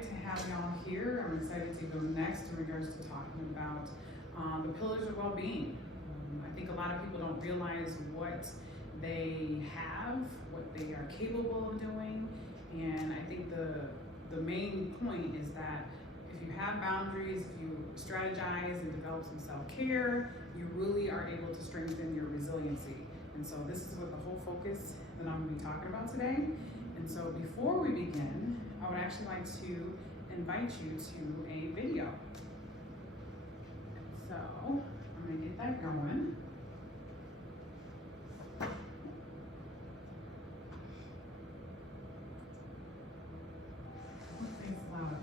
excited to have y'all here. I'm excited to go next in regards to talking about the pillars of well-being. I think a lot of people don't realize what they have, what they are capable of doing, and I think the main point is that if you have boundaries, if you strategize and develop some self-care, you really are able to strengthen your resiliency. And so this is what the whole focus that I'm going to be talking about today. And so before we begin, I would actually like to invite you to a video. So I'm going to get that going. Hopefully it's loud enough.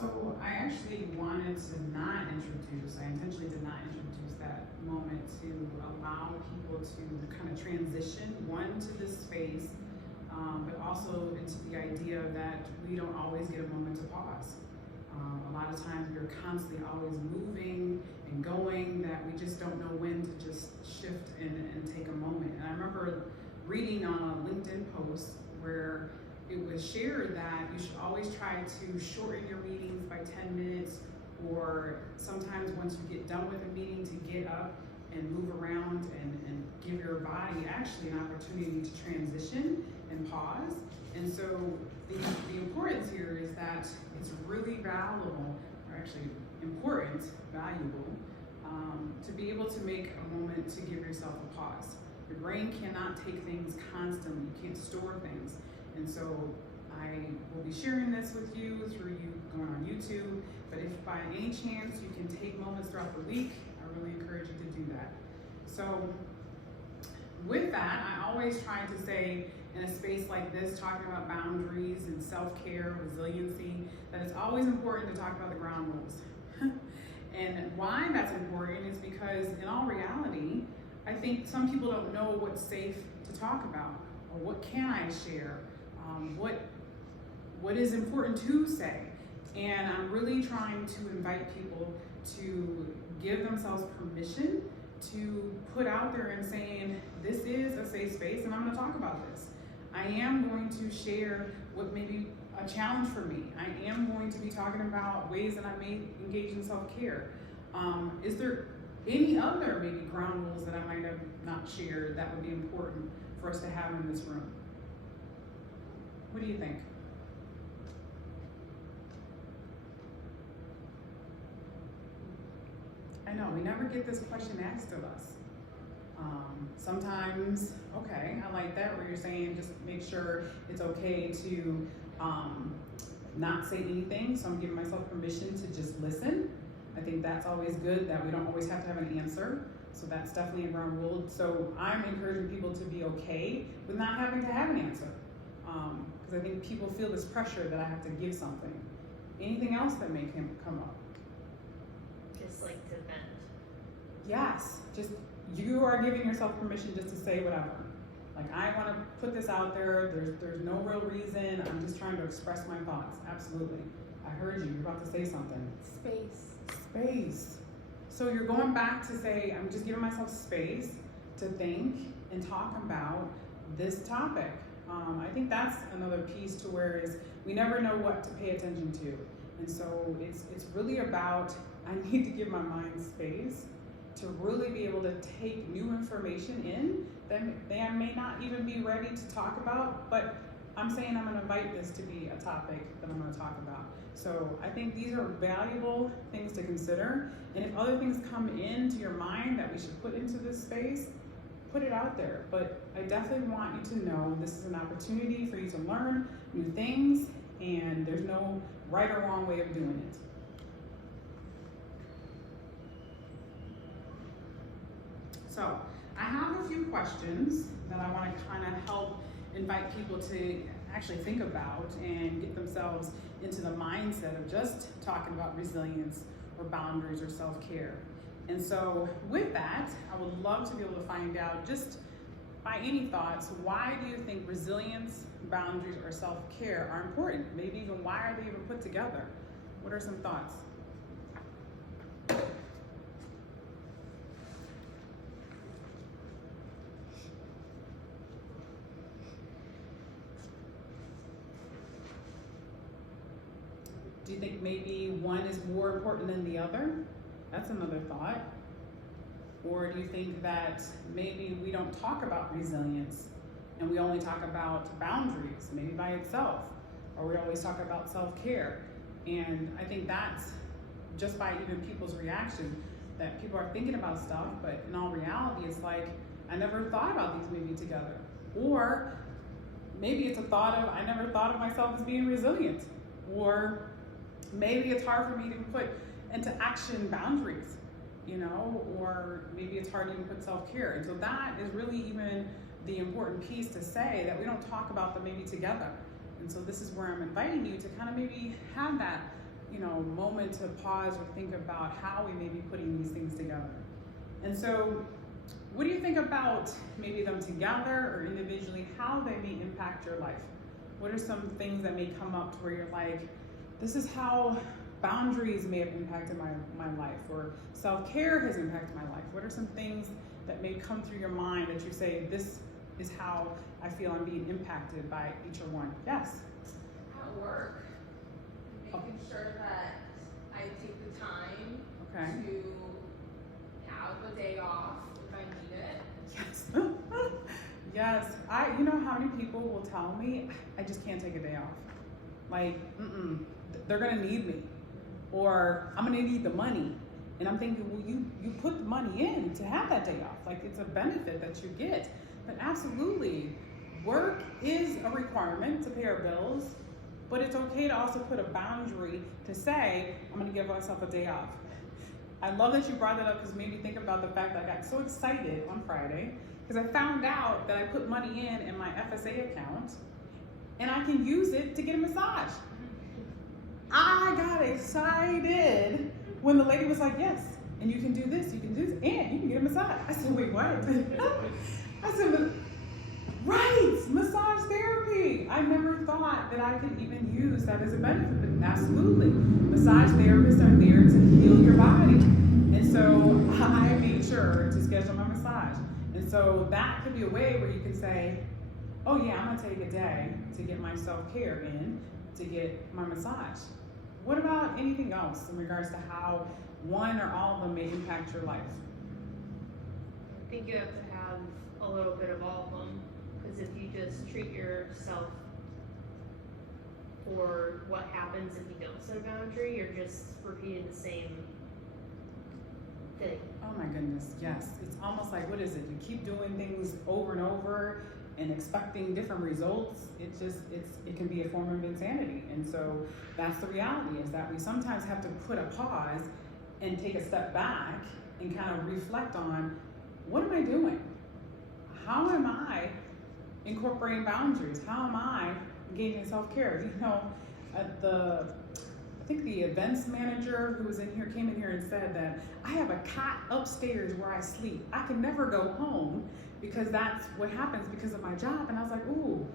So I actually wanted to not introduce, I intentionally did not introduce that moment to allow people to kind of transition, one, to this space, but also into the idea that we don't always get a moment to pause. A lot of times we're constantly always moving and going, that we just don't know when to just shift and take a moment. And I remember reading on a LinkedIn post where it was shared that you should always try to shorten your meetings by 10 minutes, or sometimes once you get done with a meeting, to get up and move around and give your body actually an opportunity to transition and pause. And so the importance here is that it's really valuable, or actually important, valuable, to be able to make a moment to give yourself a pause. Your brain cannot take things constantly, you can't store things. And so I will be sharing this with you through you going on YouTube, but if by any chance you can take moments throughout the week, I really encourage you to do that. So with that, I always try to say in a space like this, talking about boundaries and self-care, resiliency, that it's always important to talk about the ground rules. And why that's important is because in all reality, I think some people don't know what's safe to talk about, or what can I share, what is important to say. And I'm really trying to invite people to give themselves permission to put out there and saying, this is a safe space and I'm going to talk about this. I am going to share what may be a challenge for me. I am going to be talking about ways that I may engage in self-care. Is there any other maybe ground rules that I might have not shared that would be important for us to have in this room? What do you think? I know, we never get this question asked of us. Sometimes, okay, I like that where you're saying just make sure it's okay to not say anything, so I'm giving myself permission to just listen. I think that's always good, that we don't always have to have an answer. So that's definitely a ground rule. So I'm encouraging people to be okay with not having to have an answer. Because I think people feel this pressure that I have to give something. Anything else that may come up? just like to vent. Yes, just you are giving yourself permission just to say whatever. Like, I want to put this out there. There's no real reason. I'm just trying to express my thoughts. Absolutely. I heard you. You're about to say something. Space. So you're going back to say, I'm just giving myself space to think and talk about this topic. I think that's another piece to where is we never know what to pay attention to. And so it's really about, I need to give my mind space to really be able to take new information in that they may not even be ready to talk about, but I'm saying I'm going to invite this to be a topic that I'm going to talk about. So I think these are valuable things to consider, and if other things come into your mind that we should put into this space, put it out there. But I definitely want you to know this is an opportunity for you to learn new things, and there's no right or wrong way of doing it. So I have a few questions that I want to kind of help invite people to actually think about and get themselves into the mindset of just talking about resilience or boundaries or self-care. And so with that, I would love to be able to find out, just by any thoughts, why do you think resilience, boundaries, or self-care are important? Maybe even why are they even put together? What are some thoughts? Do you think maybe one is more important than the other? That's another thought. Or do you think that maybe we don't talk about resilience and we only talk about boundaries, maybe by itself, or we always talk about self-care? And I think that's just by even people's reaction, that people are thinking about stuff, but in all reality, it's like, I never thought about these maybe together. Or maybe it's a thought of, I never thought of myself as being resilient. Or maybe it's hard for me to put into action boundaries, you know, or maybe it's hard to even put self-care. And so that is really even the important piece to say, that we don't talk about them maybe together. And so this is where I'm inviting you to kind of maybe have that, you know, moment to pause or think about how we may be putting these things together. And so what do you think about maybe them together or individually, how they may impact your life? What are some things that may come up to where you're like, this is how boundaries may have impacted my life, or self-care has impacted my life? What are some things that may come through your mind that you say, this is how I feel I'm being impacted by each or one? Yes? At work, making sure that I take the time to have a day off if I need it. Yes. Yes. You know how many people will tell me, I just can't take a day off. Like, they're gonna need me, or I'm gonna need the money. And I'm thinking, well, you put the money in to have that day off. Like, it's a benefit that you get. But absolutely, work is a requirement to pay our bills, but it's okay to also put a boundary to say, I'm gonna give myself a day off. I love that you brought that up, because it made me think about the fact that I got so excited on Friday, because I found out that I put money in my FSA account, and I can use it to get a massage. I got excited when the lady was like, yes, and you can do this, you can do this, and you can get a massage. I said, wait, what? I said, right, massage therapy. I never thought that I could even use that as a benefit, but absolutely. Massage therapists are there to heal your body. And so I made sure to schedule my massage. And so that could be a way where you can say, oh yeah, I'm gonna take a day to get my self-care in, to get my massage. What about anything else in regards to how one or all of them may impact your life? I think you have to have a little bit of all of them, because if you just treat yourself for what happens if you don't set a boundary, you're just repeating the same thing. Oh my goodness, yes. It's almost like, what is it? You keep doing things over and over and expecting different results. It can be a form of insanity. And so that's the reality, is that we sometimes have to put a pause and take a step back and kind of reflect on, what am I doing? How am I incorporating boundaries? How am I gaining self-care? You know, the I think the events manager who was in here came in here and said that I have a cot upstairs where I sleep. I can never go home because that's what happens because of my job. And I was like, ooh,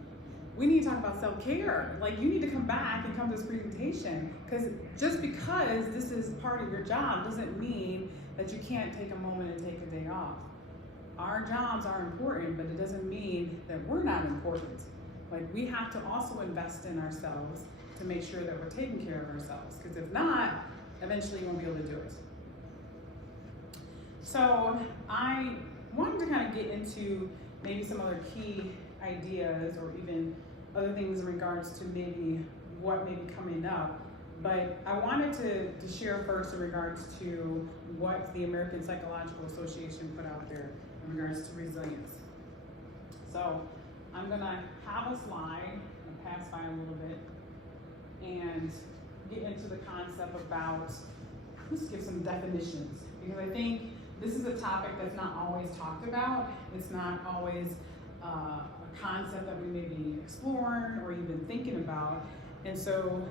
we need to talk about self-care. Like, you need to come back and come to this presentation, because just because this is part of your job doesn't mean that you can't take a moment and take a day off. Our jobs are important, but it doesn't mean that we're not important. Like, we have to also invest in ourselves to make sure that we're taking care of ourselves, because if not, eventually you won't be able to do it. So I wanted to kind of get into maybe some other key ideas or even other things in regards to maybe what may be coming up. But I wanted to share first in regards to what the American Psychological Association put out there in regards to resilience. So I'm gonna have a slide and pass by a little bit and get into the concept about, let's give some definitions, because I think this is a topic that's not always talked about. It's not always a concept that we may be exploring or even thinking about. And so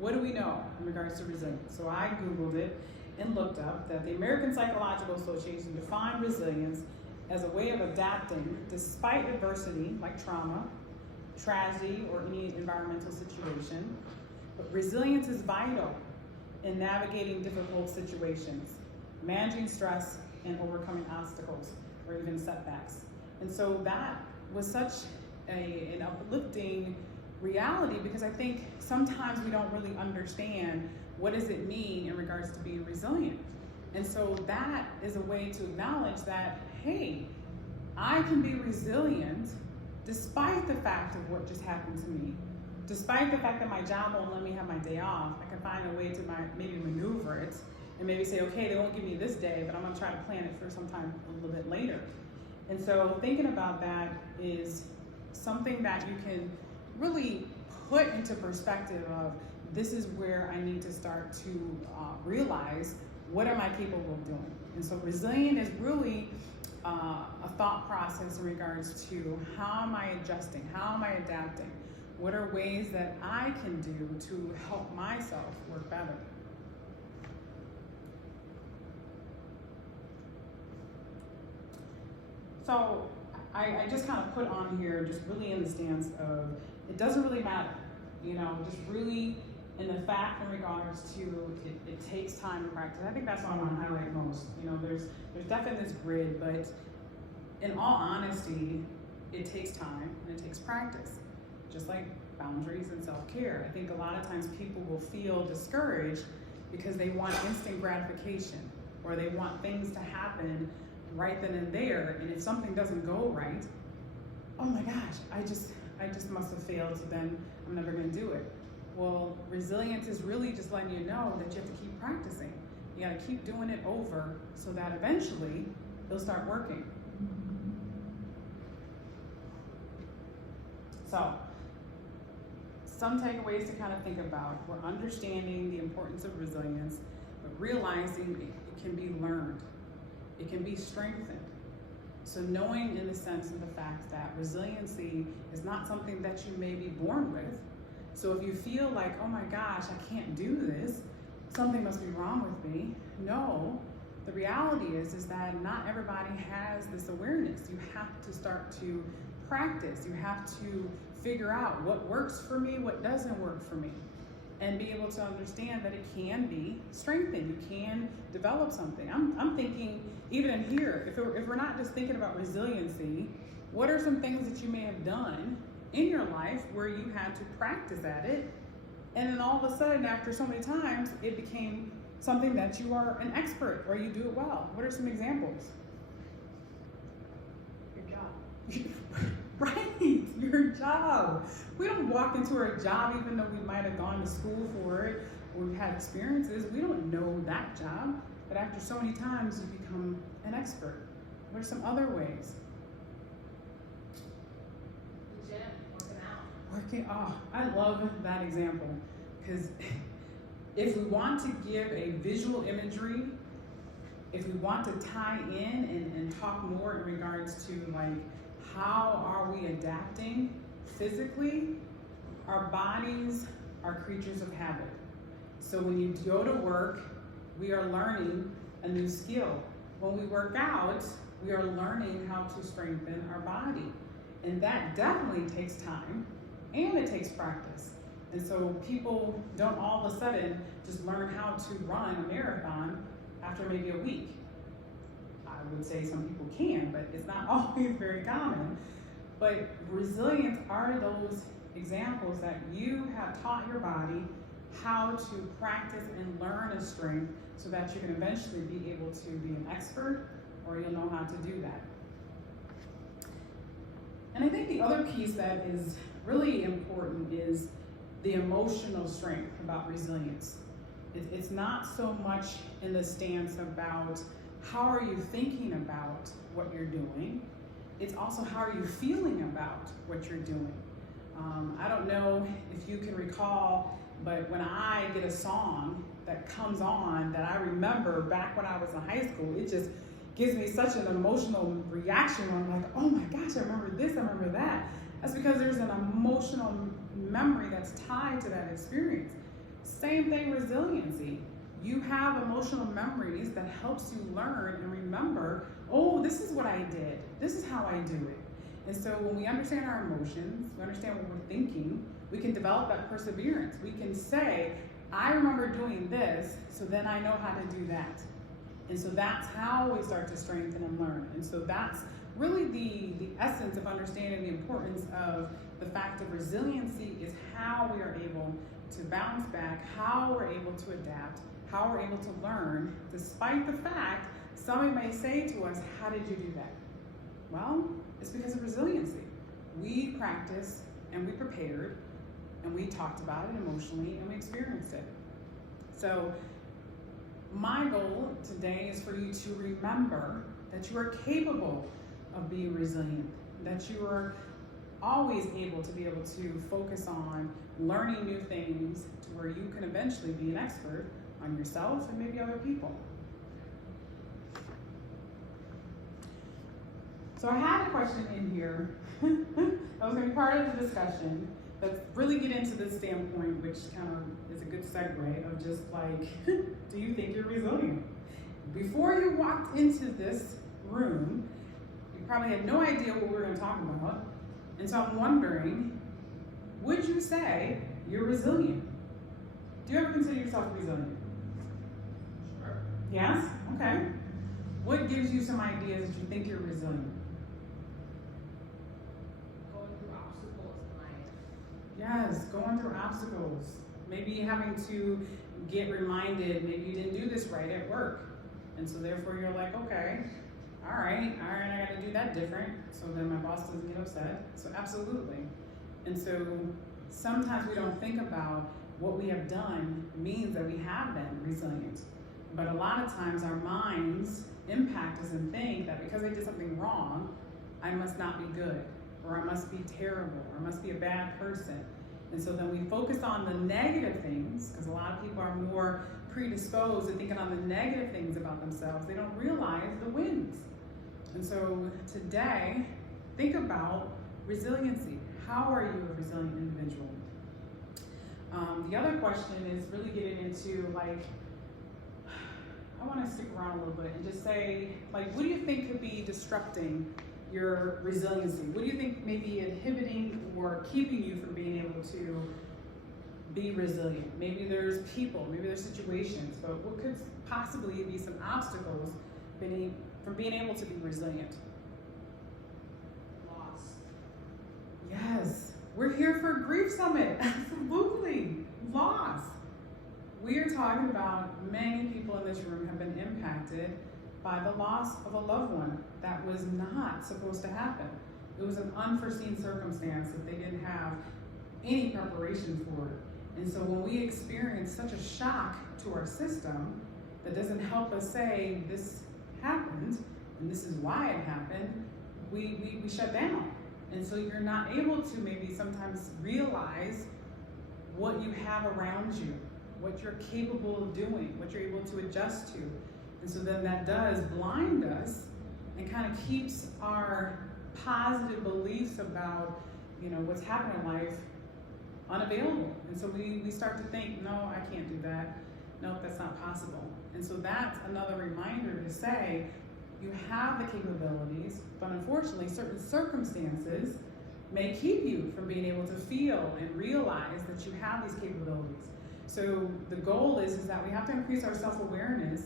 what do we know in regards to resilience? So I Googled it and looked up that the American Psychological Association defined resilience as a way of adapting despite adversity, like trauma, tragedy, or any environmental situation. But resilience is vital in navigating difficult situations, managing stress, and overcoming obstacles or even setbacks. And so that was such an uplifting reality, because I think sometimes we don't really understand what does it mean in regards to being resilient. And so that is a way to acknowledge that, hey, I can be resilient despite the fact of what just happened to me. Despite the fact that my job won't let me have my day off, I can find a way to maybe maneuver it and maybe say, okay, they won't give me this day, but I'm gonna try to plan it for sometime a little bit later. And so thinking about that is something that you can really put into perspective of, this is where I need to start to realize, what am I capable of doing? And so resilient is really a thought process in regards to, how am I adjusting? How am I adapting? What are ways that I can do to help myself work better? So I just kind of put on here, just really in the stance of, it doesn't really matter, just really in the fact in regards to it takes time to practice. I think that's what I want to highlight most. There's definitely this grid, but in all honesty, it takes time and it takes practice, just like boundaries and self-care. I think a lot of times people will feel discouraged because they want instant gratification, or they want things to happen right then and there, and if something doesn't go right, oh my gosh, I just must have failed, so then I'm never going to do it. Well, resilience is really just letting you know that you have to keep practicing. You got to keep doing it over so that eventually it'll start working. So, some takeaways to kind of think about. We're understanding the importance of resilience, but realizing it can be learned. It can be strengthened. So knowing in the sense of the fact that resiliency is not something that you may be born with. So if you feel like, oh my gosh, I can't do this, something must be wrong with me. No, the reality is that not everybody has this awareness. You have to start to practice. You have to figure out what works for me, what doesn't work for me, and be able to understand that it can be strengthened. You can develop something. I'm thinking, even in here, if we're not just thinking about resiliency, what are some things that you may have done in your life where you had to practice at it, and then all of a sudden, after so many times, it became something that you are an expert, or you do it well? What are some examples? Your job. Right, your job. We don't walk into our job even though we might have gone to school for it or we've had experiences. We don't know that job, but after so many times you become an expert. What are some other ways? The gym, working out. Oh, I love that example, because if we want to give a visual imagery, if we want to tie in and talk more in regards to like, how are we adapting physically? Our bodies are creatures of habit. So when you go to work, we are learning a new skill. When we work out, we are learning how to strengthen our body. And that definitely takes time and it takes practice. And so people don't all of a sudden just learn how to run a marathon after maybe a week. I would say some people can, but it's not always very common. But resilience are those examples that you have taught your body how to practice and learn a strength so that you can eventually be able to be an expert, or you'll know how to do that. And I think the other piece that is really important is the emotional strength about resilience. It's not so much in the stance about how are you thinking about what you're doing, it's also how are you feeling about what you're doing. I don't know if you can recall, but when I get a song that comes on that I remember back when I was in high school, it just gives me such an emotional reaction where I'm like, oh my gosh, I remember this, I remember that. That's because there's an emotional memory that's tied to that experience. Same thing, resiliency. You have emotional memories that helps you learn and remember, oh, this is what I did. This is how I do it. And so when we understand our emotions, we understand what we're thinking, we can develop that perseverance. We can say, I remember doing this, so then I know how to do that. And so that's how we start to strengthen and learn. And so that's really the essence of understanding the importance of the fact of resiliency is how we are able to bounce back, how we're able to adapt, how we're able to learn, despite the fact somebody may say to us, how did you do that? Well, it's because of resiliency. We practiced and we prepared and we talked about it emotionally and we experienced it. So my goal today is for you to remember that you are capable of being resilient, that you are always able to be able to focus on learning new things to where you can eventually be an expert on yourself and maybe other people. So I had a question in here that was going to be part of the discussion, but really get into this standpoint, which kind of is a good segue of just like, do you think you're resilient? Before you walked into this room, you probably had no idea what we were going to talk about. And so I'm wondering, would you say you're resilient? Do you ever consider yourself resilient? Sure. Yes? Okay. What gives you some ideas that you think you're resilient? Going through obstacles in life. Yes, going through obstacles. Maybe having to get reminded, maybe you didn't do this right at work. And so therefore you're like, okay, all right, I gotta do that different so then my boss doesn't get upset. So absolutely. And so sometimes we don't think about what we have done means that we have been resilient. But a lot of times our minds impact us and think that because I did something wrong, I must not be good, or I must be terrible, or I must be a bad person. And so then we focus on the negative things, because a lot of people are more predisposed to thinking on the negative things about themselves. They don't realize the wins. And so today, think about resiliency. How are you a resilient individual? The other question is really getting into like, I want to stick around a little bit and just say, like, what do you think could be disrupting your resiliency? What do you think may be inhibiting or keeping you from being able to be resilient? Maybe there's people, maybe there's situations, but what could possibly be some obstacles from being able to be resilient? Loss. Yes, we're here for a grief summit. Absolutely, loss. We are talking about many people in this room have been impacted by the loss of a loved one that was not supposed to happen. It was an unforeseen circumstance that they didn't have any preparation for. And so when we experience such a shock to our system that doesn't help us say this happened and this is why it happened, we shut down. And so you're not able to maybe sometimes realize what you have around you, what you're capable of doing, what you're able to adjust to. And so then that does blind us and kind of keeps our positive beliefs about, what's happening in life unavailable. And so we start to think, no, I can't do that. Nope, that's not possible. And so that's another reminder to say, you have the capabilities, but unfortunately certain circumstances may keep you from being able to feel and realize that you have these capabilities. So the goal is that we have to increase our self-awareness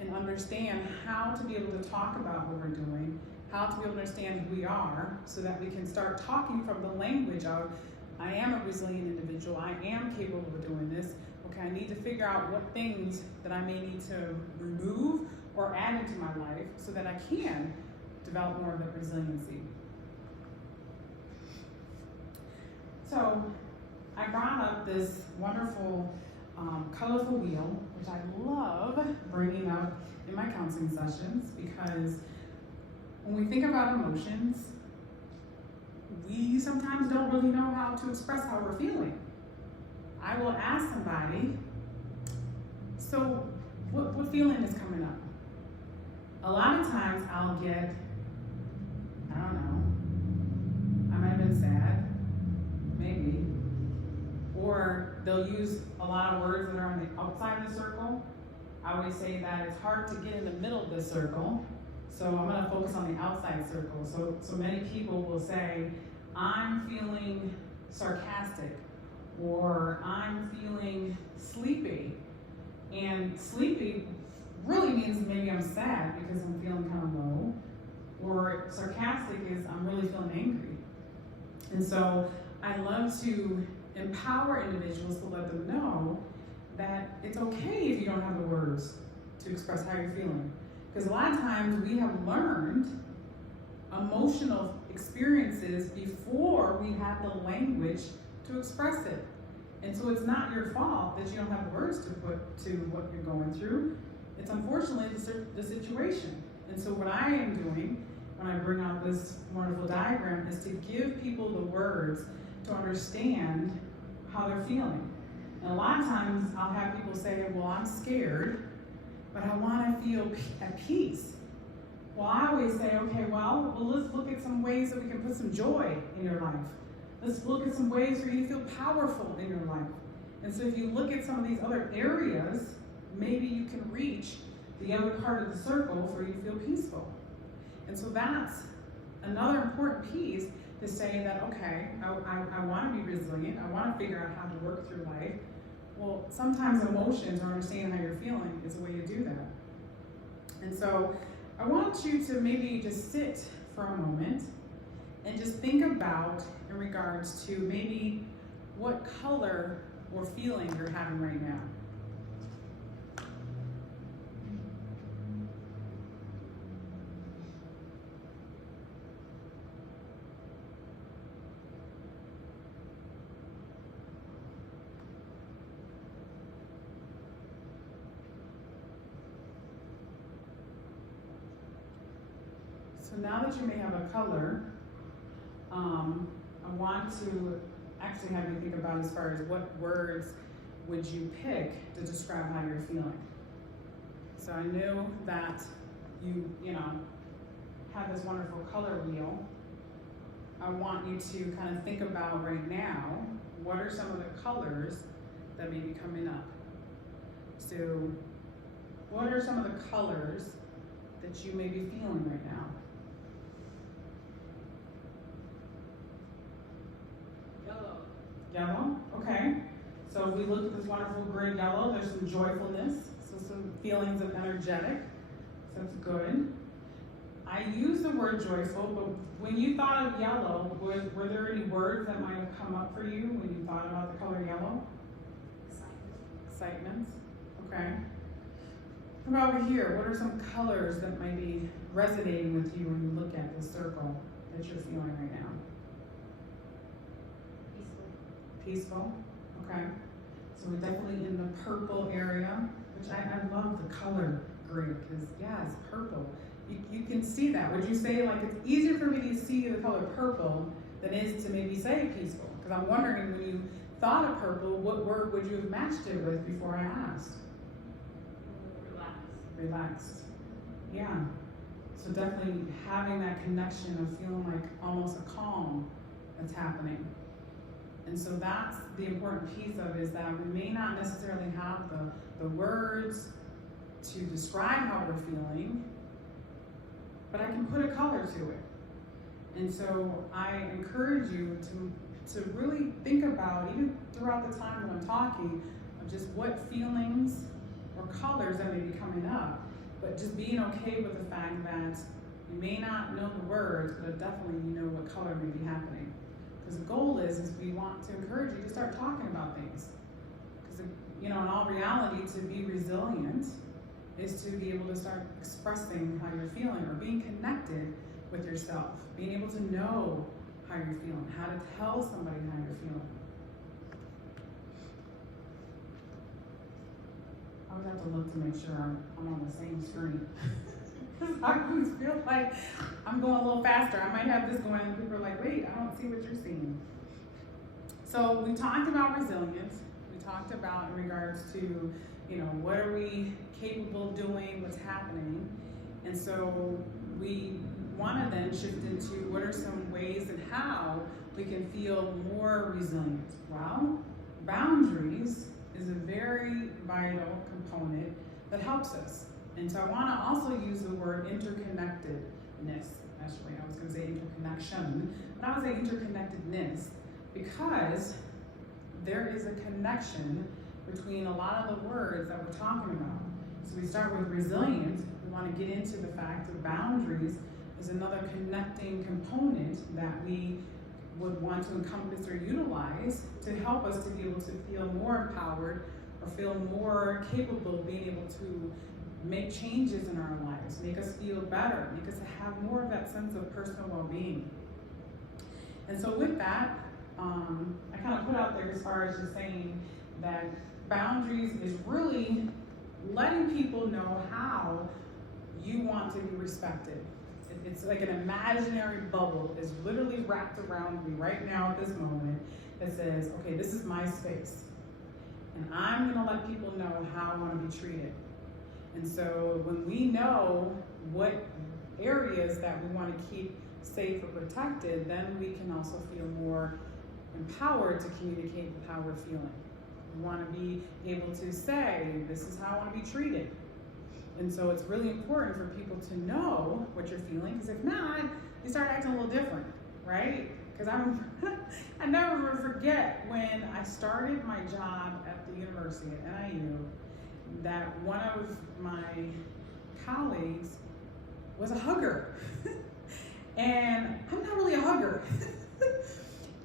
and understand how to be able to talk about what we're doing, how to be able to understand who we are, so that we can start talking from the language of, I am a resilient individual, I am capable of doing this. Okay, I need to figure out what things that I may need to remove or add into my life so that I can develop more of that resiliency. So I brought up this wonderful colorful wheel, which I love bringing up in my counseling sessions, because when we think about emotions, we sometimes don't really know how to express how we're feeling. I will ask somebody, so what feeling is coming up? A lot of times I'll get, I don't know, I might have been sad, maybe, or they'll use a lot of words that are on the outside of the circle. I always say that it's hard to get in the middle of the circle, so I'm going to focus on the outside circle. So many people will say, I'm feeling sarcastic, or I'm feeling sleepy. And sleepy really means maybe I'm sad because I'm feeling kind of low, or sarcastic is I'm really feeling angry. And so I love to empower individuals to let them know that it's okay if you don't have the words to express how you're feeling. Because a lot of times we have learned emotional experiences before we have the language to express it. And so it's not your fault that you don't have the words to put to what you're going through. It's unfortunately the situation. And so what I am doing when I bring out this wonderful diagram is to give people the words to understand how they're feeling. And a lot of times I'll have people say, well, I'm scared, but I want to feel at peace. Well, I always say, okay, well, let's look at some ways that we can put some joy in your life. Let's look at some ways for you to feel powerful in your life. And so if you look at some of these other areas, maybe you can reach the other part of the circle where you feel peaceful. And so that's another important piece to say that, okay, I want to be resilient. I want to figure out how to work through life. Well, sometimes emotions or understanding how you're feeling is a way to do that. And so I want you to maybe just sit for a moment and just think about in regards to maybe what color or feeling you're having right now. So now that you may have a color, I want to actually have you think about as far as what words would you pick to describe how you're feeling. So I know that you have this wonderful color wheel. I want you to kind of think about right now, what are some of the colors that may be coming up? So what are some of the colors that you may be feeling right now? Yellow, okay. So if we look at this wonderful gray yellow, there's some joyfulness, so some feelings of energetic, so that's good. I use the word joyful, but when you thought of yellow, were there any words that might have come up for you when you thought about the color yellow? Excitement, okay. How about over here? What are some colors that might be resonating with you when you look at the circle that you're feeling right now? Peaceful, okay. So we're definitely in the purple area, which I love the color green, because yes, purple. You can see that. Would you say like it's easier for me to see the color purple than it is to maybe say peaceful? Because I'm wondering when you thought of purple, what word would you have matched it with before I asked? Relaxed. Yeah. So And so that's the important piece of it, is that we may not necessarily have the words to describe how we're feeling, but I can put a color to it. And so I encourage you to really think about, even throughout the time that I'm talking, of just what feelings or colors that may be coming up, but just being okay with the fact that you may not know the words, but definitely you know what color may be happening. Because the goal is we want to encourage you to start talking about things. Because, you know, in all reality, to be resilient is to be able to start expressing how you're feeling, or being connected with yourself, being able to know how you're feeling, how to tell somebody how you're feeling. I always have to look to make sure I'm on the same screen. I always feel like I'm going a little faster. I might have this going and people are like, wait, I don't see what you're seeing. So we talked about resilience. We talked about in regards to, you know, what are we capable of doing, what's happening. And so we want to then shift into what are some ways and how we can feel more resilient. Well, boundaries is a very vital component that helps us. And so I want to also use the word interconnectedness. Actually, I was going to say interconnection, but I would say interconnectedness, because there is a connection between a lot of the words that we're talking about. So we start with resilient. We want to get into the fact that boundaries is another connecting component that we would want to encompass or utilize to help us to be able to feel more empowered or feel more capable of being able to make changes in our lives, make us feel better, make us have more of that sense of personal well-being. And so with that, I kind of put out there as far as just saying that boundaries is really letting people know how you want to be respected. It's like an imaginary bubble is literally wrapped around me right now at this moment that says, okay, this is my space. And I'm gonna let people know how I wanna be treated. And so when we know what areas that we wanna keep safe or protected, then we can also feel more empowered to communicate how we're feeling. We wanna be able to say, this is how I wanna be treated. And so it's really important for people to know what you're feeling, because if not, you start acting a little different, right? Because I never forget when I started my job at the university at NIU, that one of my colleagues was a hugger. And I'm not really a hugger.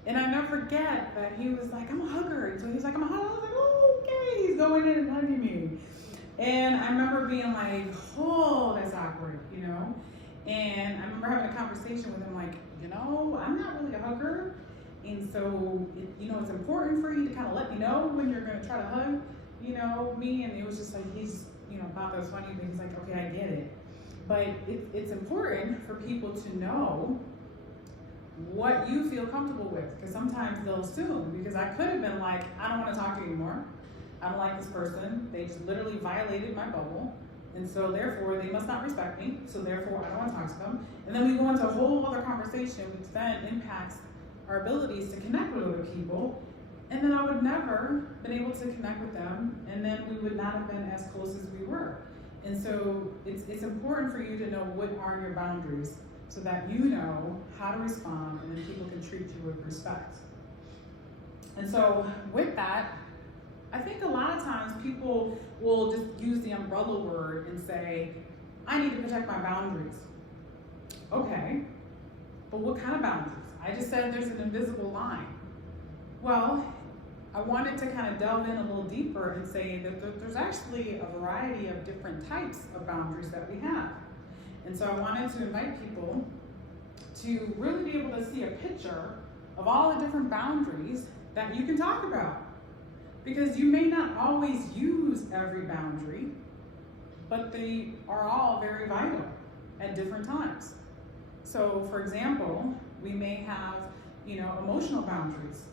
And I never forget that he was like, I'm a hugger. And so he's like, I'm a hugger. I was like, oh, okay, he's going in and hugging me. And I remember being like, oh, that's awkward, you know? And I remember having a conversation with him like, you know, I'm not really a hugger. And so, you know, it's important for you to kind of let me know when you're going to try to hug, you know, me. And it was just like, he's, you know, thought that was funny, but he's like, okay, I get it. But it's important for people to know what you feel comfortable with, because sometimes they'll assume, because I could have been like, I don't want to talk to you anymore. I don't like this person. They just literally violated my bubble. And so therefore, they must not respect me. So therefore, I don't want to talk to them. And then we go into a whole other conversation, which then impacts our abilities to connect with other people. And then I would never been able to connect with them. And then we would not have been as close as we were. And so it's important for you to know what are your boundaries, so that you know how to respond, and then people can treat you with respect. And so with that, I think a lot of times people will just use the umbrella word and say, I need to protect my boundaries. Okay, but what kind of boundaries? I just said there's an invisible line. Well, I wanted to kind of delve in a little deeper and say that there's actually a variety of different types of boundaries that we have. And so I wanted to invite people to really be able to see a picture of all the different boundaries that you can talk about. Because you may not always use every boundary, but they are all very vital at different times. So for example, we may have, you know, emotional boundaries.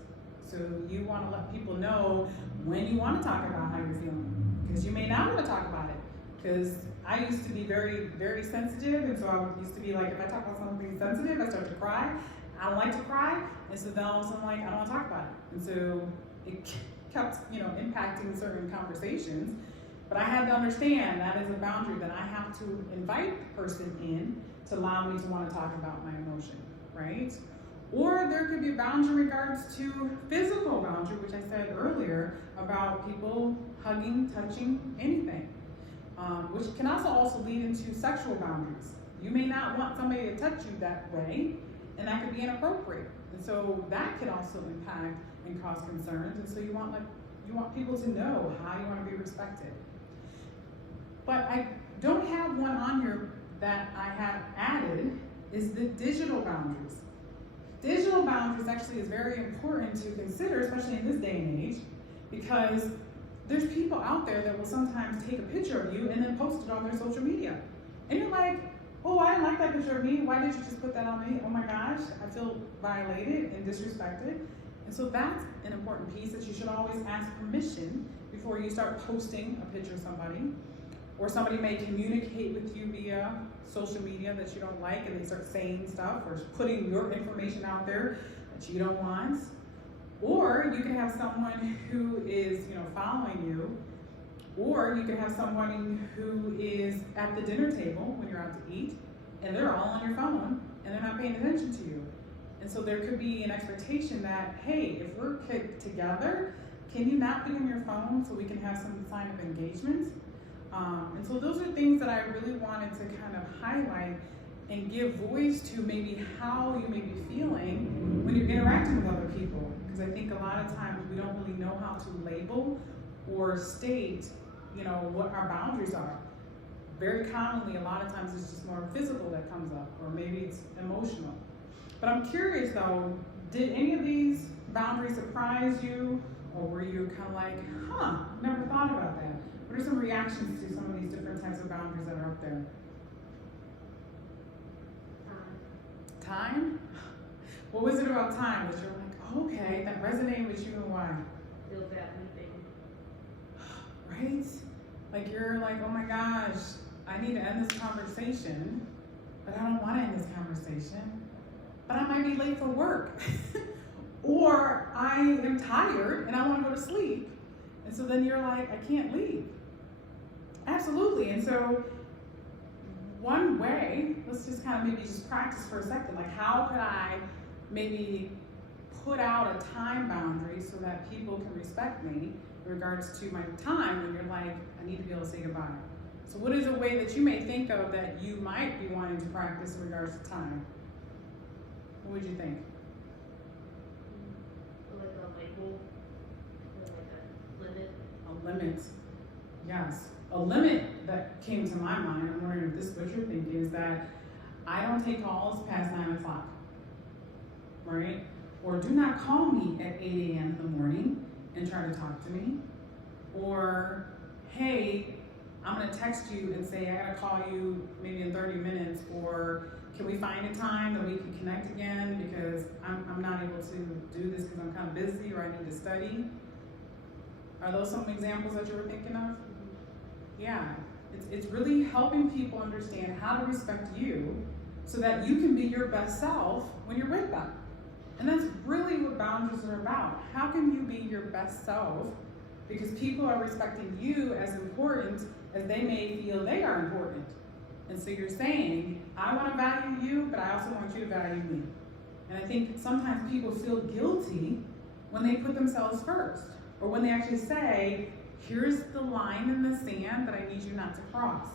So you want to let people know when you want to talk about how you're feeling, because you may not want to talk about it. Because I used to be very, very sensitive, and so I used to be like, if I talk about something sensitive, I start to cry. I don't like to cry, and so then all of a sudden I'm like, I don't want to talk about it. And so it kept, impacting certain conversations. But I had to understand that is a boundary that I have to invite the person in to allow me to want to talk about my emotion, right? Or there could be a boundary in regards to physical boundary, which I said earlier about people hugging, touching, anything, which can also lead into sexual boundaries. You may not want somebody to touch you that way, and that could be inappropriate. And so that can also impact and cause concerns. And so you want people to know how you want to be respected. But I don't have one on here that I have added is the digital boundaries. Digital boundaries actually is very important to consider, especially in this day and age, because there's people out there that will sometimes take a picture of you and then post it on their social media. And you're like, oh, I didn't like that picture of me. Why did you just put that on me? Oh my gosh, I feel violated and disrespected. And so that's an important piece that you should always ask permission before you start posting a picture of somebody. Or somebody may communicate with you via social media that you don't like, and they start saying stuff or putting your information out there that you don't want. Or you can have someone who is, following you, or you can have someone who is at the dinner table when you're out to eat, and they're all on your phone, and they're not paying attention to you. And so there could be an expectation that, hey, if we're together, can you not be on your phone so we can have some sign of engagement? And so those are things that I really wanted to kind of highlight and give voice to maybe how you may be feeling when you're interacting with other people. Because I think a lot of times we don't really know how to label or state, what our boundaries are. Very commonly, a lot of times it's just more physical that comes up, or maybe it's emotional. But I'm curious though, did any of these boundaries surprise you? Or were you kind of like, never thought about that? What are some reactions to some of these different types of boundaries that are up there? Time? What was it about time that you're like, okay, that resonated with you, and why? Feel bad leaving. Right? Like you're like, oh my gosh, I need to end this conversation, but I don't want to end this conversation. But I might be late for work. Or I am tired and I want to go to sleep. And so then you're like, I can't leave. Absolutely. And so one way, let's just kind of maybe just practice for a second. Like, how could I maybe put out a time boundary so that people can respect me in regards to my time when you're like, I need to be able to say goodbye. So what is a way that you may think of that you might be wanting to practice in regards to time? What would you think? Like a label, or like a limit. A limit, yes. A limit that came to my mind, I'm wondering if this is what you're thinking, is that I don't take calls past 9 o'clock, right? Or do not call me at 8 a.m. in the morning and try to talk to me. Or, hey, I'm gonna text you and say I gotta call you maybe in 30 minutes, or can we find a time that we can connect again because I'm not able to do this because I'm kind of busy or I need to study. Are those some examples that you were thinking of? Yeah, it's really helping people understand how to respect you so that you can be your best self when you're with them. And that's really what boundaries are about. How can you be your best self? Because people are respecting you as important as they may feel they are important. And so you're saying, I want to value you, but I also want you to value me. And I think sometimes people feel guilty when they put themselves first, or when they actually say, here's the line in the sand that I need you not to cross.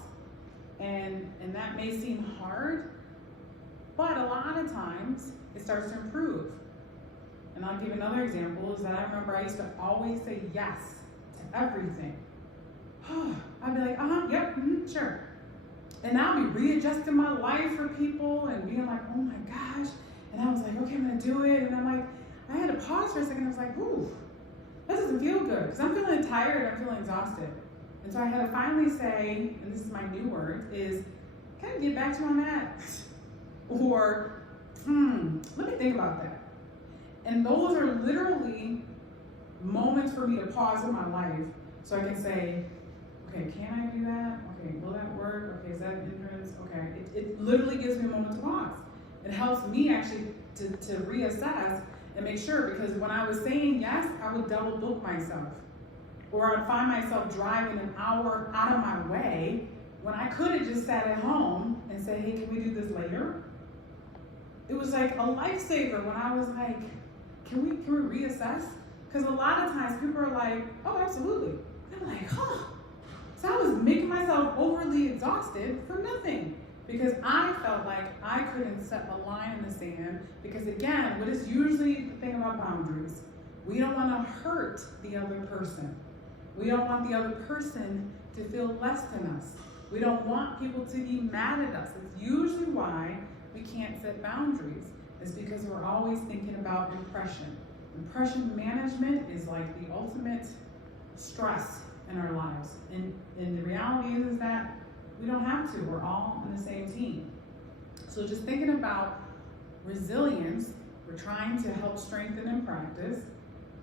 And that may seem hard, but a lot of times it starts to improve. And I'll give another example, is that I remember I used to always say yes to everything. I'd be like, yep, sure. And I'll be readjusting my life for people and being like, oh my gosh. And I was like, okay, I'm gonna do it. And I'm like, I had to pause for a second. I was like, ooh, that doesn't feel good. Because I'm feeling tired, I'm feeling exhausted. And so I had to finally say, and this is my new word, is, can I get back to you on that? Or, let me think about that. And those are literally moments for me to pause in my life so I can say, okay, can I do that? Okay, will that work? Okay, is that an hindrance? Okay, it literally gives me a moment to pause. It helps me actually to reassess and make sure, because when I was saying yes, I would double book myself. Or I'd find myself driving an hour out of my way when I could have just sat at home and said, hey, can we do this later? It was like a lifesaver when I was like, can we reassess? Because a lot of times people are like, oh, absolutely. I'm like, huh. So I was making myself overly exhausted for nothing. Because I felt like I couldn't set a line in the sand. Because again, what is usually the thing about boundaries? We don't want to hurt the other person. We don't want the other person to feel less than us. We don't want people to be mad at us. It's usually why we can't set boundaries. It's because we're always thinking about impression. Impression management is like the ultimate stress in our lives. And the reality is that we don't have to. We're all on the same team. So just thinking about resilience, we're trying to help strengthen and practice.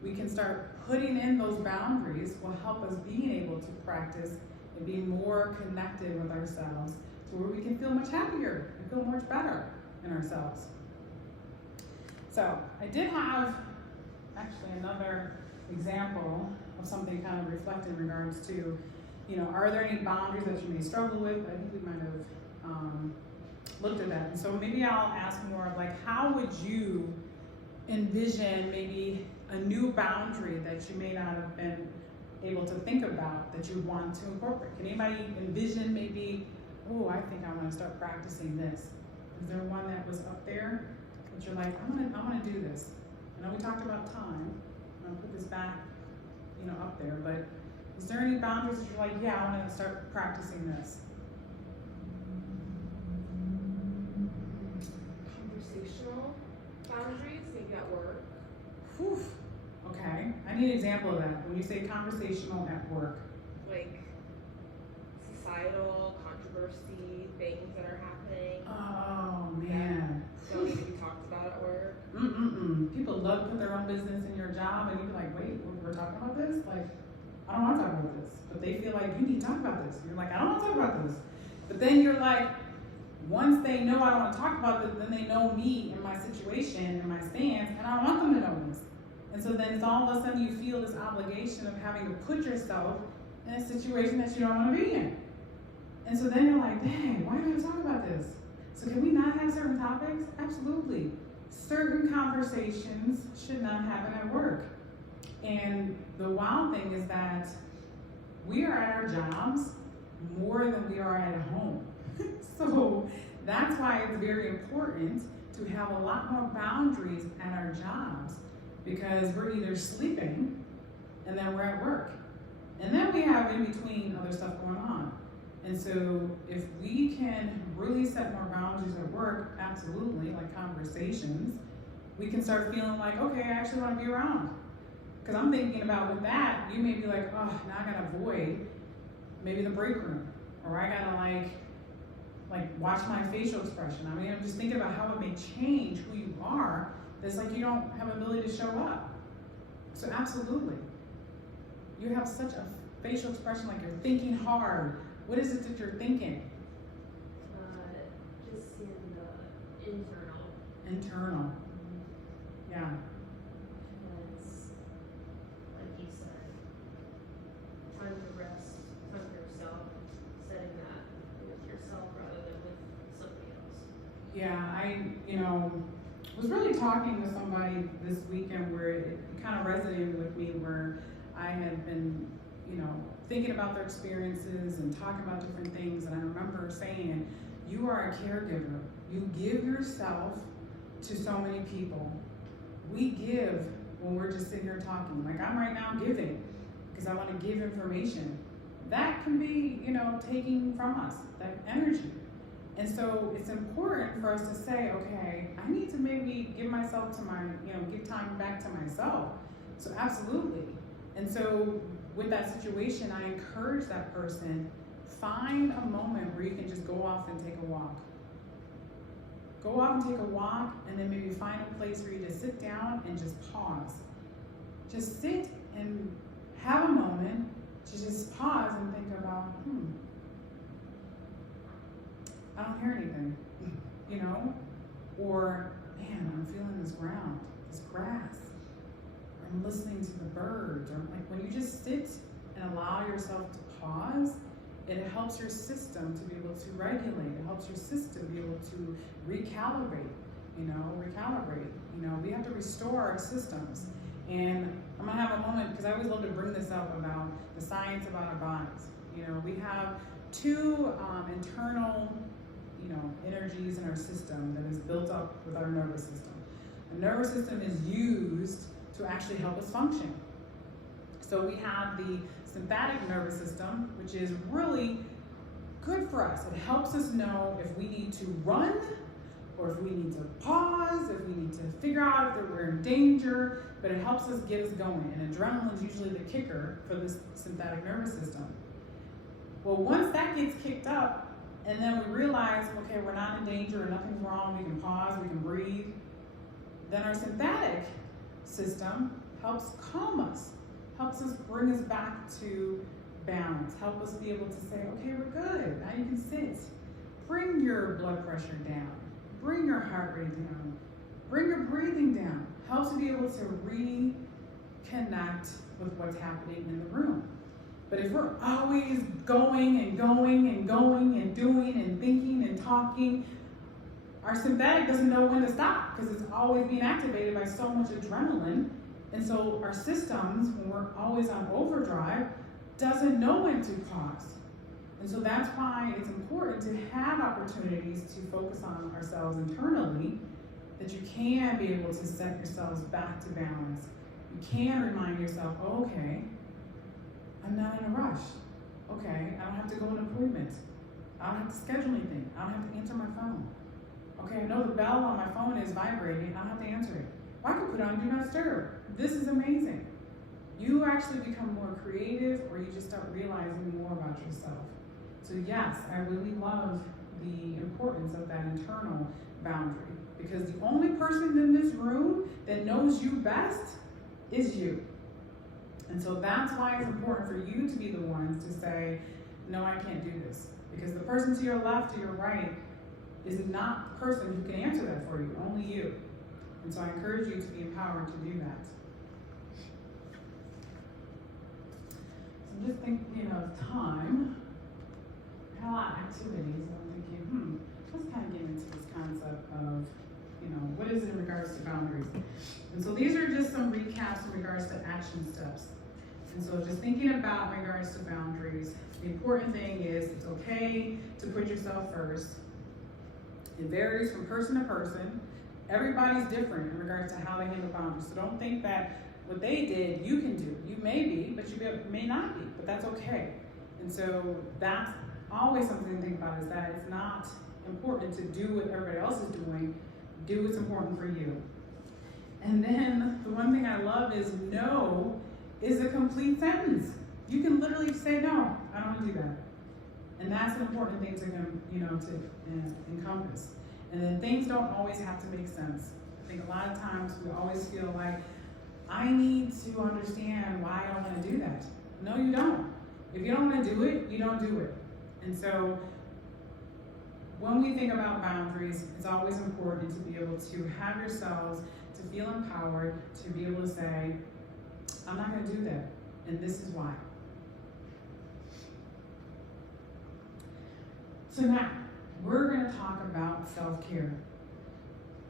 We can start putting in those boundaries will help us being able to practice and be more connected with ourselves to where we can feel much happier and feel much better in ourselves. So I did have actually another example of something kind of reflect in regards to, are there any boundaries that you may struggle with? I think we might have looked at that. And so maybe I'll ask more of like, how would you envision maybe a new boundary that you may not have been able to think about that you want to incorporate? Can anybody envision maybe, oh, I think I want to start practicing this? Is there one that was up there that you're like, I want to do this? I know we talked about time. I'll put this back, up there, but is there any boundaries that you're like, yeah, I want to start practicing this? Conversational boundaries, maybe at work. Whew. Okay, I need an example of that. When you say conversational at work. Like societal controversy, things that are happening. Oh, man. Don't need to be talked about at work. People love to put their own business in your job, and you're like, wait, we're talking about this? Like, I don't want to talk about this. But they feel like, you need to talk about this. And you're like, I don't want to talk about this. But then you're like, once they know I don't want to talk about this, then they know me and my situation and my stance, and I want them to know this. And so then it's all of a sudden you feel this obligation of having to put yourself in a situation that you don't want to be in. And so then you're like, dang, why do we talk about this? So can we not have certain topics? Absolutely. Certain conversations should not happen at work. And the wild thing is that we are at our jobs more than we are at home. So that's why it's very important to have a lot more boundaries at our jobs, because we're either sleeping and then we're at work. And then we have in between other stuff going on. And so if we can really set more boundaries at work, absolutely, like conversations, we can start feeling like, okay, I actually want to be around. Because I'm thinking about with that, you may be like, oh, now I gotta avoid maybe the break room. Or I gotta like watch my facial expression. I mean, I'm just thinking about how it may change who you are. That's like you don't have ability to show up. So absolutely. You have such a facial expression, like you're thinking hard. What is it that you're thinking? Just in the internal. Internal. Yeah. Because, like you said, time to rest, time for yourself, setting that with yourself rather than with somebody else. Yeah, I was really talking with somebody this weekend where it kind of resonated with me, where I had been, thinking about their experiences and talking about different things, and I remember saying, you are a caregiver. You give yourself to so many people. We give when we're just sitting here talking. Like I'm right now giving because I want to give information. That can be, taking from us, that energy. And so it's important for us to say, okay, I need to maybe give myself to give time back to myself. So absolutely. And so with that situation, I encourage that person, find a moment where you can just go off and take a walk. Go off and take a walk, and then maybe find a place where you just sit down and just pause. Just sit and have a moment to just pause and think about, I don't hear anything, Or, man, I'm feeling this ground, this grass. Or I'm listening to the birds. Or like when you just sit and allow yourself to pause, it helps your system to be able to regulate. It helps your system be able to recalibrate. We have to restore our systems. And I'm gonna have a moment, because I always love to bring this up about the science about our bodies. We have two internal, energies in our system that is built up with our nervous system. The nervous system is used to actually help us function. So we have the sympathetic nervous system, which is really good for us. It helps us know if we need to run, or if we need to pause, if we need to figure out if we're in danger, but it helps us get us going. And adrenaline is usually the kicker for this sympathetic nervous system. Well, once that gets kicked up, and then we realize, okay, we're not in danger or nothing's wrong, we can pause, we can breathe, then our sympathetic system helps calm us, helps us bring us back to balance, help us be able to say, okay, we're good, now you can sit. Bring your blood pressure down, bring your heart rate down, bring your breathing down, helps you be able to reconnect with what's happening in the room. But if we're always going and going and going and doing and thinking and talking, our sympathetic doesn't know when to stop because it's always being activated by so much adrenaline. And so our systems, when we're always on overdrive, doesn't know when to pause. And so that's why it's important to have opportunities to focus on ourselves internally, that you can be able to set yourselves back to balance. You can remind yourself, oh, okay, I'm not in a rush. Okay, I don't have to go to an appointment. I don't have to schedule anything. I don't have to answer my phone. Okay, I know the bell on my phone is vibrating. I don't have to answer it. Well, I could put on Do Not Disturb. This is amazing. You actually become more creative, or you just start realizing more about yourself. So yes, I really love the importance of that internal boundary, because the only person in this room that knows you best is you. And so that's why it's important for you to be the ones to say, no, I can't do this. Because the person to your left or your right is not the person who can answer that for you, only you. And so I encourage you to be empowered to do that. So I'm just thinking of time. I had a lot of activities, and I'm thinking, let's kind of get into this concept of, what is it in regards to boundaries? And so these are just some recaps in regards to action steps. And so just thinking about in regards to boundaries, the important thing is it's okay to put yourself first. It varies from person to person. Everybody's different in regards to how they handle boundaries. So don't think that what they did, you can do. You may be, but you may not be, but that's okay. And so that's always something to think about, is that it's not important to do what everybody else is doing. Do what's important for you. And then the one thing I love is no is a complete sentence. You can literally say, no, I don't want to do that. And that's an important thing to encompass. And then things don't always have to make sense. I think a lot of times we always feel like, I need to understand why I don't want to do that. No, you don't. If you don't want to do it, you don't do it. And so when we think about boundaries, it's always important to be able to have yourselves to feel empowered, to be able to say, I'm not going to do that, and this is why. So now, we're going to talk about self-care.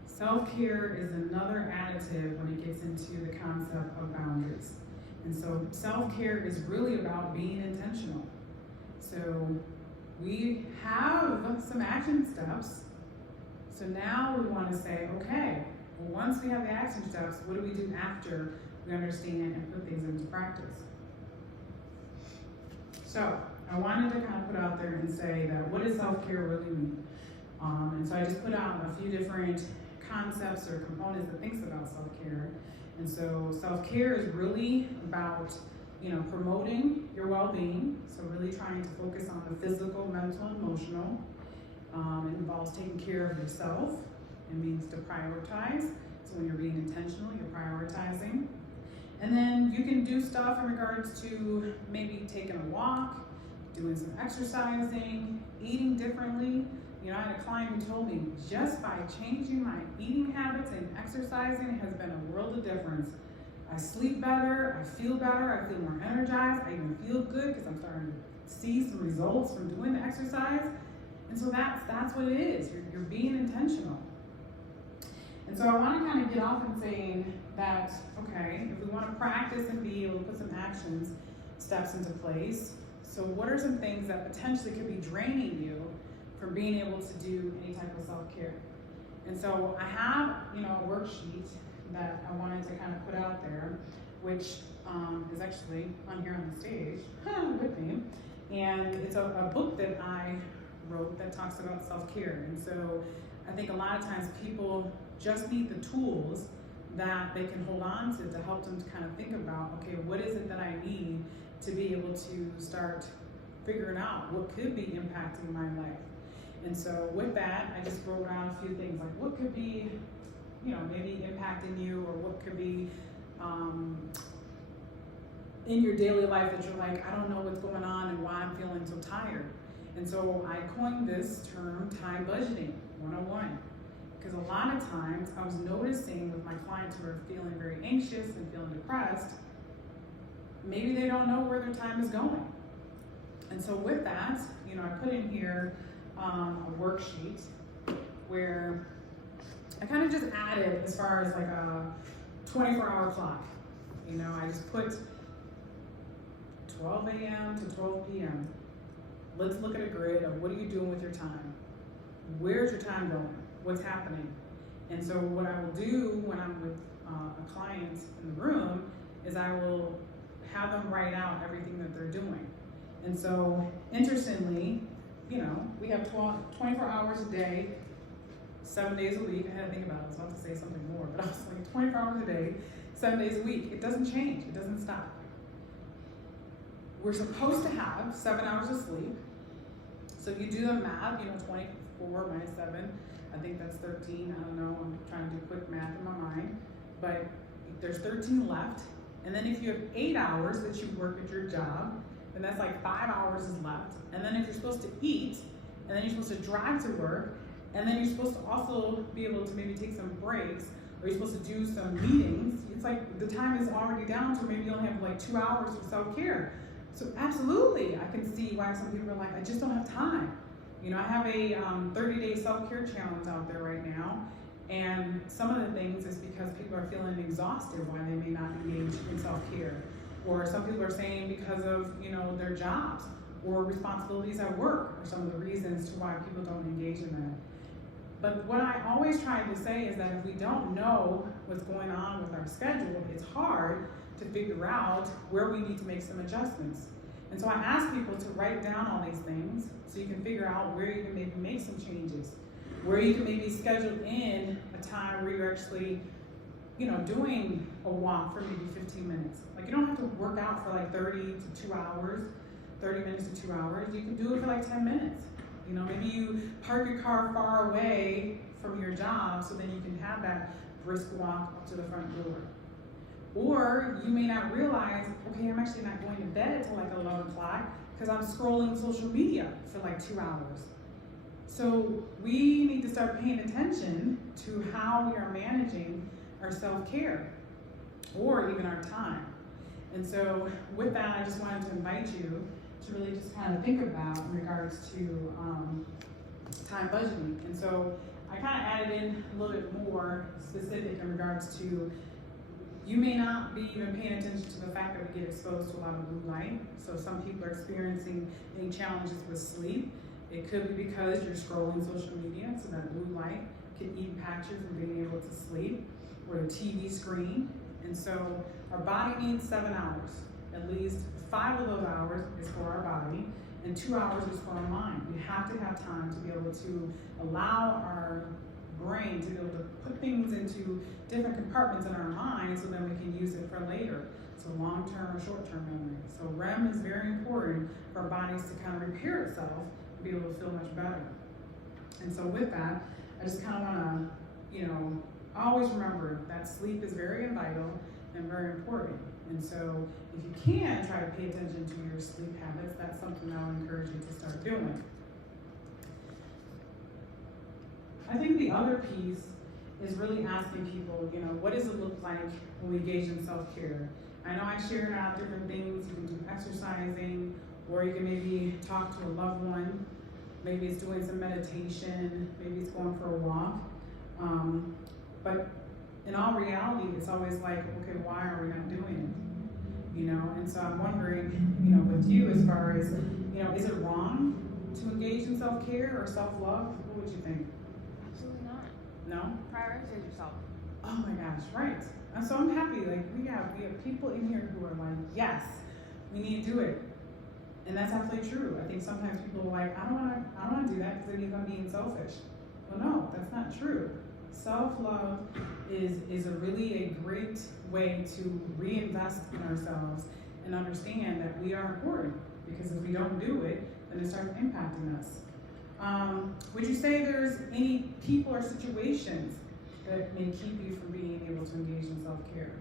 Self-care is another additive when it gets into the concept of boundaries. And so self-care is really about being intentional. So we have some action steps. So now we want to say, okay, well, once we have the action steps, what do we do after we understand and put things into practice? So I wanted to kind of put out there and say that what does self-care really mean? And so I just put out a few different concepts or components that thinks about self-care. And so self-care is really about, promoting your well-being. So really trying to focus on the physical, mental, and emotional. It involves taking care of yourself. It means to prioritize. So when you're being intentional, you're prioritizing. And then you can do stuff in regards to maybe taking a walk, doing some exercising, eating differently. You know, I had a client who told me just by changing my eating habits and exercising has been a world of difference. I sleep better, I feel better, I feel more energized, I even feel good because I'm starting to see some results from doing the exercise. And so that's what it is. You're being intentional. And so I want to kind of get off and saying that, okay, if we want to practice and be able to put some actions, steps into place, so what are some things that potentially could be draining you from being able to do any type of self-care? And so I have, a worksheet that I wanted to kind of put out there, which is actually on here on the stage with me. And it's a book that I wrote that talks about self-care. And so I think a lot of times people just need the tools that they can hold on to help them to kind of think about, okay, what is it that I need to be able to start figuring out what could be impacting my life. And so with that, I just wrote down a few things, like what could be, maybe impacting you, or what could be in your daily life that you're like, I don't know what's going on and why I'm feeling so tired. And so I coined this term, time budgeting 101. Because a lot of times I was noticing with my clients who are feeling very anxious and feeling depressed, maybe they don't know where their time is going. And so with that, I put in here a worksheet where I kind of just added as far as like a 24-hour clock. I just put 12 a.m. to 12 p.m. Let's look at a grid of what are you doing with your time? Where's your time going? What's happening? And so what I will do when I'm with a client in the room is I will have them write out everything that they're doing. And so interestingly, we have 24 hours a day, 7 days a week. I had to think about it. I was about to say something more, but I was like 24 hours a day, 7 days a week. It doesn't change. It doesn't stop. We're supposed to have 7 hours of sleep. So if you do the math, 24 minus 7, I think that's 13. I don't know. I'm trying to do quick math in my mind. But there's 13 left. And then if you have 8 hours that you work at your job, then that's like 5 hours is left. And then if you're supposed to eat, and then you're supposed to drive to work, and then you're supposed to also be able to maybe take some breaks, or you're supposed to do some meetings, it's like the time is already down to maybe you only have like 2 hours for self-care. So absolutely, I can see why some people are like, I just don't have time. I have a 30-day self-care challenge out there right now, and some of the things is because people are feeling exhausted why they may not engage in self-care. Or some people are saying because of, their jobs or responsibilities at work are some of the reasons to why people don't engage in that. But what I always try to say is that if we don't know what's going on with our schedule, it's hard to figure out where we need to make some adjustments. And so I ask people to write down all these things so you can figure out where you can maybe make some changes, where you can maybe schedule in a time where you're actually, doing a walk for maybe 15 minutes. Like you don't have to work out for like 30 to 2 hours, 30 minutes to 2 hours. You can do it for like 10 minutes. Maybe you park your car far away from your job so then you can have that brisk walk up to the front door. Or you may not realize, okay, I'm actually not going to bed until like 11 o'clock because I'm scrolling social media for like 2 hours. So we need to start paying attention to how we are managing our self-care or even our time. And so with that, I just wanted to invite you to really just kind of think about in regards to time budgeting. And so I kind of added in a little bit more specific in regards to, you may not be even paying attention to the fact that we get exposed to a lot of blue light. So some people are experiencing any challenges with sleep. It could be because you're scrolling social media, so that blue light can impact you from being able to sleep, or the TV screen. And so our body needs 7 hours. At least 5 of those hours is for our body, and 2 hours is for our mind. We have to have time to be able to allow our brain to be able to put things into different compartments in our mind so then we can use it for later. So long-term or short-term memory. So REM is very important for our bodies to kind of repair itself and be able to feel much better. And so with that, I just kind of want to, always remember that sleep is very vital and very important. And so if you can try to pay attention to your sleep habits, that's something I would encourage you to start doing. I think the other piece is really asking people, what does it look like when we engage in self-care? I know I shared out different things. You can do exercising, or you can maybe talk to a loved one. Maybe it's doing some meditation, maybe it's going for a walk. But in all reality, it's always like, okay, why are we not doing it? And so I'm wondering, with you as far as, is it wrong to engage in self-care or self-love? What would you think? Absolutely not. No? Prioritize yourself. Oh my gosh, right. And so I'm happy, we have people in here who are like, yes, we need to do it. And that's absolutely true. I think sometimes people are like, I don't want to do that because they think I'm being selfish. Well, no, that's not true. Self-love is a really great way to reinvest in ourselves and understand that we are important, because if we don't do it, then it starts impacting us. Would you say there's any people or situations that may keep you from being able to engage in self-care?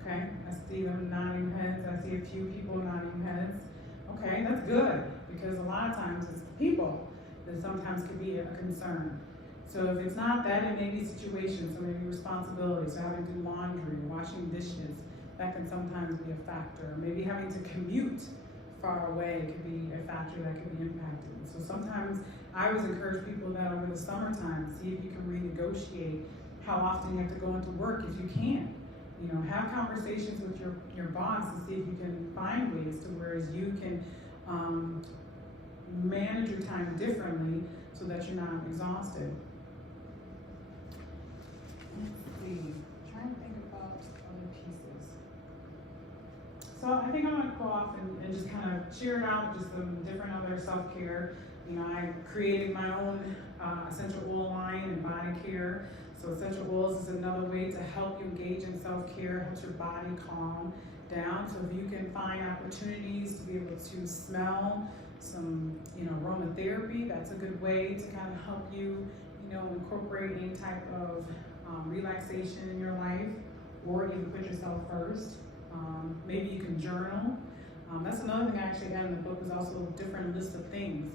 Okay, I see them nodding heads. I see a few people nodding heads. Okay, that's good, because a lot of times it's people that sometimes could be a concern. So if it's not that, it may be situations, so maybe responsibilities, so having to do laundry, washing dishes, that can sometimes be a factor. Maybe having to commute far away could be a factor that could be impacted. So sometimes I always encourage people that over the summertime, see if you can renegotiate how often you have to go into work if you can. Have conversations with your boss and see if you can find ways to whereas you can manage your time differently so that you're not exhausted. Let's see, trying to think about other pieces. So I think I'm gonna go off and just kind of share out just some different other self-care. I created my own essential oil line and body care. So essential oils is another way to help you engage in self-care, helps your body calm down. So if you can find opportunities to be able to smell some, aromatherapy, that's a good way to kind of help you, incorporate any type of relaxation in your life, or even put yourself first. Maybe you can journal. That's another thing I actually had in the book, is also different lists of things,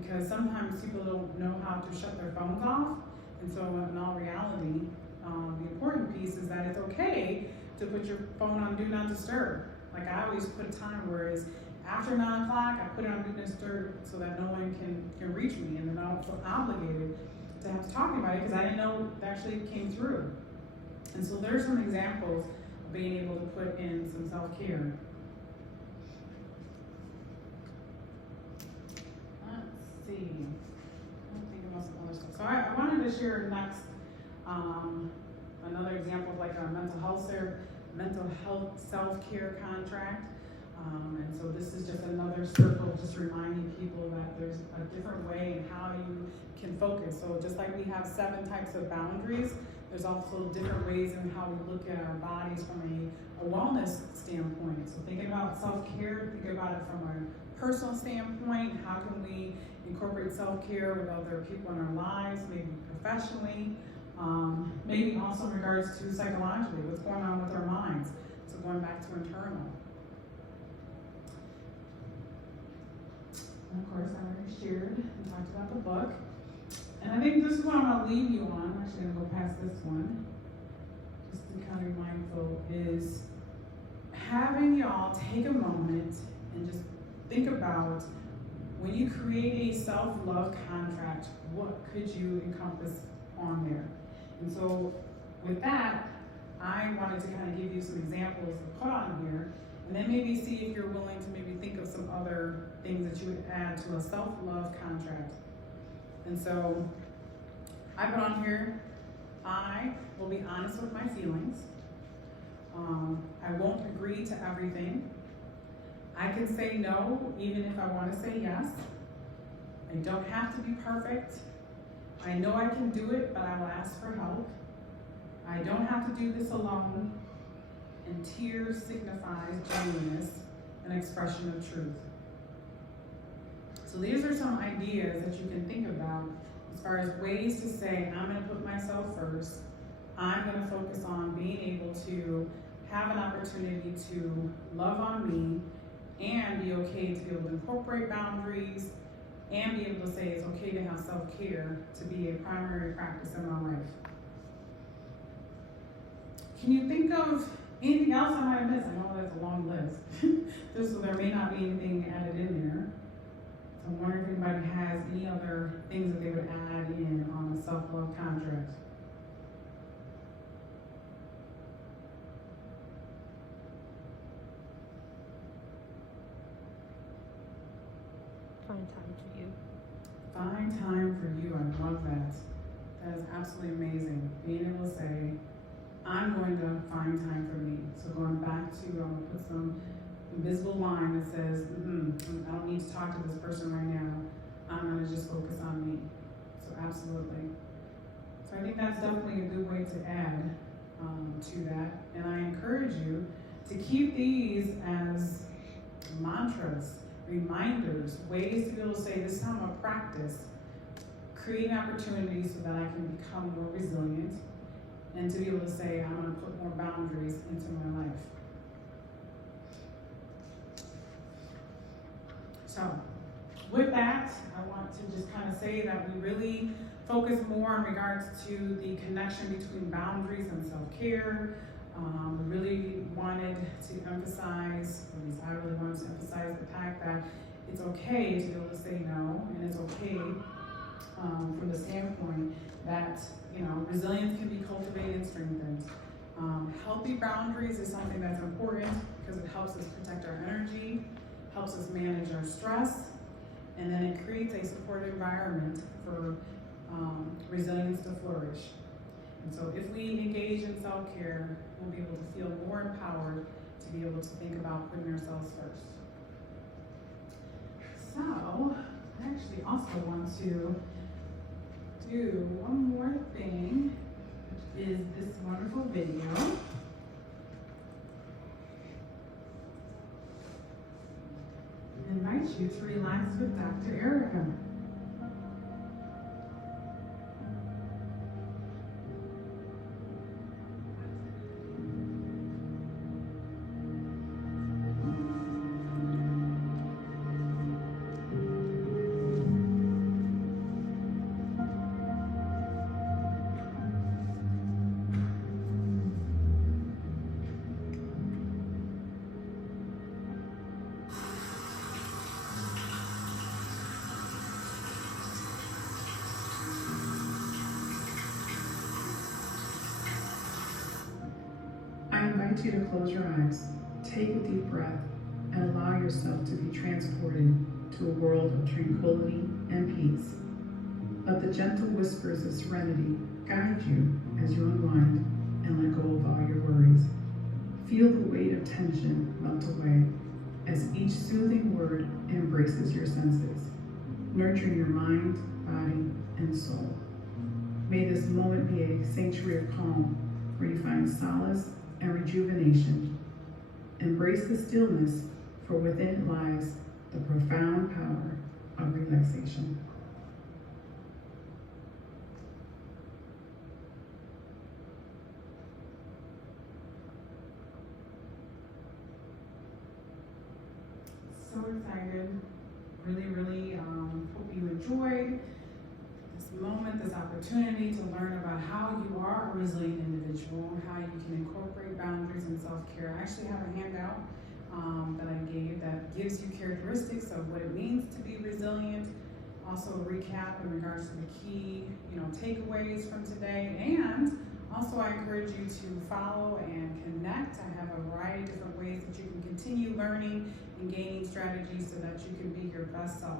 because sometimes people don't know how to shut their phones off. And so in all reality, the important piece is that it's okay to put your phone on Do Not Disturb. Like I always put a time where it's after 9 o'clock, I put it on Do Not Disturb so that no one can reach me, and then I don't feel obligated to have to talk about it because I didn't know it actually came through. And so there's some examples of being able to put in some self-care. Let's see. I'm thinking about some other stuff. So I wanted to share next another example of like our mental health self-care contract. And so this is just another circle, just reminding people that there's a different way in how you can focus. So just like we have 7 types of boundaries, there's also different ways in how we look at our bodies from a wellness standpoint. So thinking about self-care, think about it from a personal standpoint. How can we incorporate self-care with other people in our lives, maybe professionally, maybe also in regards to psychologically, what's going on with our minds. So going back to internal. And of course, I already shared and talked about the book. And I think this is what I'm going to leave you on. I'm actually going to go past this one. Just to kind of be mindful is having y'all take a moment and just think about when you create a self-love contract, what could you encompass on there? And so with that, I wanted to kind of give you some examples to put on here, and then maybe see if you're willing to maybe think of some other things that you would add to a self-love contract. And so I put on here, I will be honest with my feelings. I won't agree to everything. I can say no even if I want to say yes. I don't have to be perfect. I know I can do it, but I will ask for help. I don't have to do this alone. And tears signifies genuineness, an expression of truth. So these are some ideas that you can think about as far as ways to say, I'm going to put myself first. I'm going to focus on being able to have an opportunity to love on me and be okay to be able to incorporate boundaries and be able to say it's okay to have self-care to be a primary practice in my life. Can you think of anything else I might have missed? I know that's a long list. So there may not be anything added in there. So I'm wondering if anybody has any other things that they would add in on a self-love contract. Find time for you. Find time for you. I love that. That is absolutely amazing. Being able to say, I'm going to find time for me. So going back to, I'm going to put some invisible line that says, I don't need to talk to this person right now. I'm going to just focus on me. So absolutely. So I think that's definitely a good way to add to that. And I encourage you to keep these as mantras, reminders, ways to be able to say, this is how I'm going to practice, creating opportunities so that I can become more resilient, and to be able to say, I'm going to put more boundaries into my life. So, with that, I want to just kind of say that we really focus more in regards to the connection between boundaries and self-care. We really wanted to emphasize, at least I really wanted to emphasize the fact that it's okay to be able to say no, and it's okay from the standpoint that, resilience can be cultivated and strengthened. Healthy boundaries is something that's important because it helps us protect our energy, helps us manage our stress, and then it creates a supportive environment for resilience to flourish. And so if we engage in self-care, we'll be able to feel more empowered to be able to think about putting ourselves first. So, I actually also want to do one more thing, which is this wonderful video. I invite you to relax with Dr. Erica. I invite you to close your eyes, take a deep breath, and allow yourself to be transported to a world of tranquility and peace. Let the gentle whispers of serenity guide you as you unwind and let go of all your worries. Feel the weight of tension melt away as each soothing word embraces your senses, nurturing your mind, body, and soul. May this moment be a sanctuary of calm where you find solace and rejuvenation. Embrace the stillness, for within it lies the profound power of relaxation. So excited. Really hope you enjoyed this moment, this opportunity to learn about how you are a resilient individual, how you can incorporate boundaries and self-care. I actually have a handout that I gave that gives you characteristics of what it means to be resilient. Also a recap in regards to the key, takeaways from today. And also I encourage you to follow and connect. I have a variety of different ways that you can continue learning and gaining strategies so that you can be your best self.